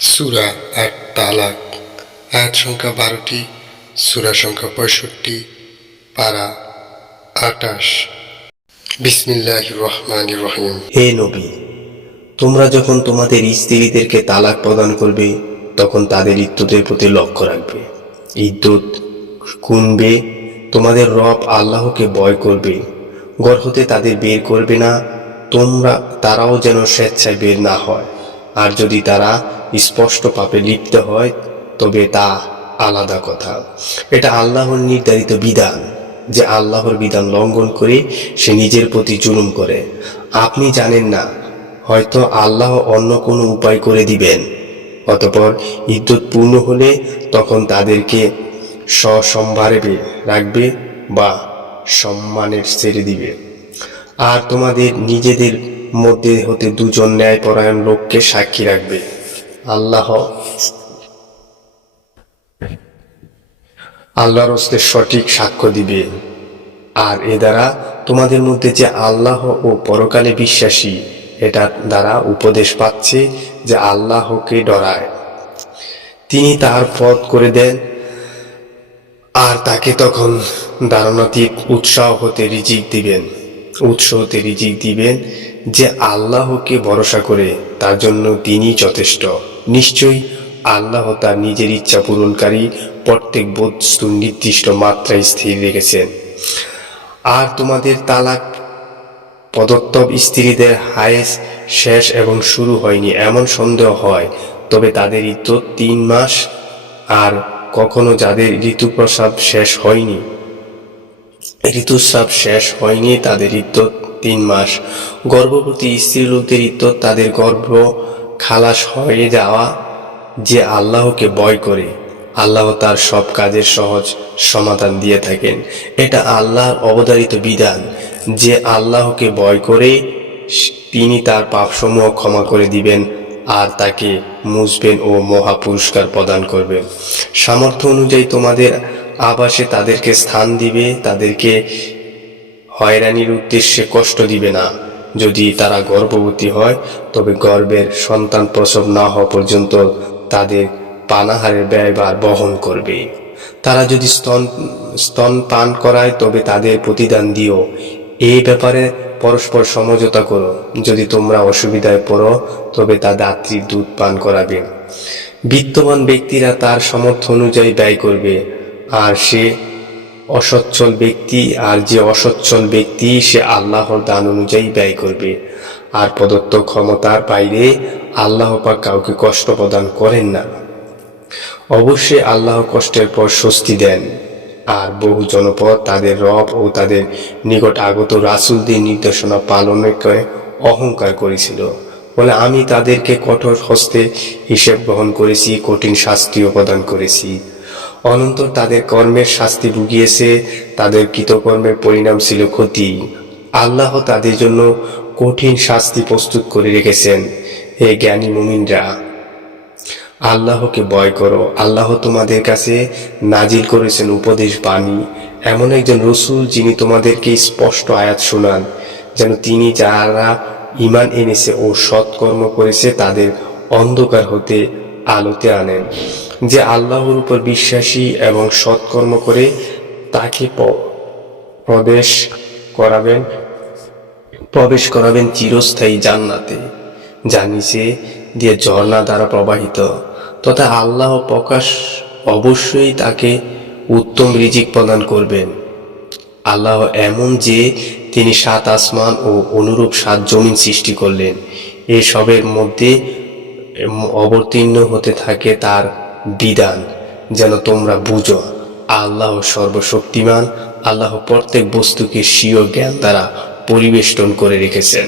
সূরা আত-তালাক, আয়াত সংখ্যা 12টি, সূরা সংখ্যা 65, পারা 28। বিসমিল্লাহির রহমানির রহিম। হে নবী, তোমরা যখন তোমাদের স্ত্রীদেরকে তালাক প্রদান করবে তখন তাদের ইদ্যতের প্রতি লক্ষ্য রাখবে। ইদ্যত গুনবে, তোমাদের রব আল্লাহকে ভয় করবে। ঘর হতে তাদের বের করবে না, তারাও যেন স্বেচ্ছায় বের না হয়। আর যদি তারা স্পষ্ট পাপে লিপ্ত হয় তবে তা আলাদা কথা। এটা আল্লাহর নির্ধারিত বিধান। যে আল্লাহর বিধান লঙ্ঘন করে সে নিজের প্রতি জুলুম করে। আপনি জানেন না, হয়তো আল্লাহ অন্য কোনো উপায় করে দিবেন। অতঃপর ইদ্যত পূর্ণ হলে তখন তাদেরকে সসম্ভারে রাখবে বা সম্মানের ছেড়ে দিবে। আর তোমাদের নিজেদের মধ্যে হতে দুজন ন্যায়পরায়ণ লোককে সাক্ষী রাখবে। আল্লাহর হস্তে সঠিক সাক্ষ্য দিবে। আর এ দ্বারা তোমাদের মধ্যে যে আল্লাহ ও পরকালে বিশ্বাসী, এটা দ্বারা উপদেশ পাচ্ছে যে আল্লাহকে ডরায়। তিনি তার পথ করে দেন আর তাকে তখন দারুণাতীত উৎস হতে রিজিক দিবেন। যে আল্লাহকে ভরসা করে তার জন্য তিনি যথেষ্ট। নিশ্চয়ই আল্লাহ তার নিজের ইচ্ছা পূরণকারী, প্রত্যেক বস্তুর নির্দিষ্ট মাত্রায় স্থির রেখেছেন। আর তোমাদের তালাক প্রদত্ত স্ত্রীদের হায়েজ শেষ এবং শুরু হয়নি এমন সন্দেহ হয়, তবে তাদের ইদ্যত 3 মাস। আর কখনো যাদের ঋতুস্রাব শেষ হয়নি তাদের ইদ্যত 3 মাস। গর্ভবতী স্ত্রীলোকদের ইদ্যত তাদের গর্ভ খালাস হয়ে যাওয়া। যে আল্লাহকে ভয় করে, আল্লাহ তার সব কাজের সহজ সমাধান দিয়ে থাকেন। এটা আল্লাহর অবধারিত বিধান। যে আল্লাহকে ভয় করে তিনি তার পাপসমূহ ক্ষমা করে দিবেন আর তাকে মুছবেন ও মহা পুরস্কার প্রদান করবেন। সামর্থ্য অনুযায়ী তোমাদের আবাসে তাদেরকে স্থান দিবে, তাদেরকে হয়রানির উদ্দেশ্যে কষ্ট দিবে না। যদি তারা গর্ভবতী হয় তবে গর্ভের সন্তান প্রসব না হওয়া পর্যন্ত তাদের পানাহারের ব্যয়ভার বহন করবে। তারা যদি স্তন পান করায় তবে তাদের প্রতিদান দিও। এই ব্যাপারে পরস্পর সমঝোতা করো। যদি তোমরা অসুবিধায় পড়ো তবে তা দাত্রীর দুধ পান করাবে। বিত্তবান ব্যক্তিরা তার সামর্থ্য অনুযায়ী ব্যয় করবে, আর যে অসচ্ছল ব্যক্তি সে আল্লাহর দান অনুযায়ী ব্যয় করবে। আর প্রদত্ত ক্ষমতার বাইরে আল্লাহ পাক কাউকে কষ্ট প্রদান করেন না। অবশ্যই আল্লাহ কষ্টের পর স্বস্তি দেন। আর বহু জনপদ তাদের রব ও তাদের নিকট আগত রাসূলদের নির্দেশনা পালনে অহংকার করেছিল বলে আমি তাদেরকে কঠোর হস্তে হিসেব গ্রহণ করেছি, কঠিন শাস্তিও প্রদান করেছি। অনন্তর তাদের কর্মের শাস্তি ভুগিয়েছে, তাদের কৃতকর্মের পরিণাম ছিল ক্ষতি। আল্লাহ তাদের জন্য কঠিন শাস্তি প্রস্তুত করে রেখেছেন। হে জ্ঞানী মুমিনরা, আল্লাহকে ভয় করো। আল্লাহ তোমাদের কাছে নাজিল করেছেন উপদেশ বাণী, এমন একজন রসুল যিনি তোমাদেরকে স্পষ্ট আয়াত শোনান, যেন তিনি যারা ঈমান এনেছে ও সৎকর্ম করেছে তাদের অন্ধকার হতে আলোতে আনেন। যে আল্লাহর উপর বিশ্বাসী এবং সৎকর্ম করে তাকে প্রবেশ করাবেন চিরস্থায়ী জান্নাতে, যা নিচে দিয়ে ঝর্ণা দ্বারা প্রবাহিত। তথা আল্লাহ অবশ্যই তাকে উত্তম রিজিক প্রদান করবেন। আল্লাহ এমন যে তিনি 7 আসমান ও অনুরূপ 7 জমিন সৃষ্টি করলেন। এসবের মধ্যে অবতীর্ণ হতে থাকে তার বিধান, যেন তোমরা বুঝো। আল্লাহ সর্বশক্তিমান। আল্লাহ প্রত্যেক বস্তুকে স্বীয় জ্ঞান দ্বারা পরিবেষ্টন করে রেখেছেন।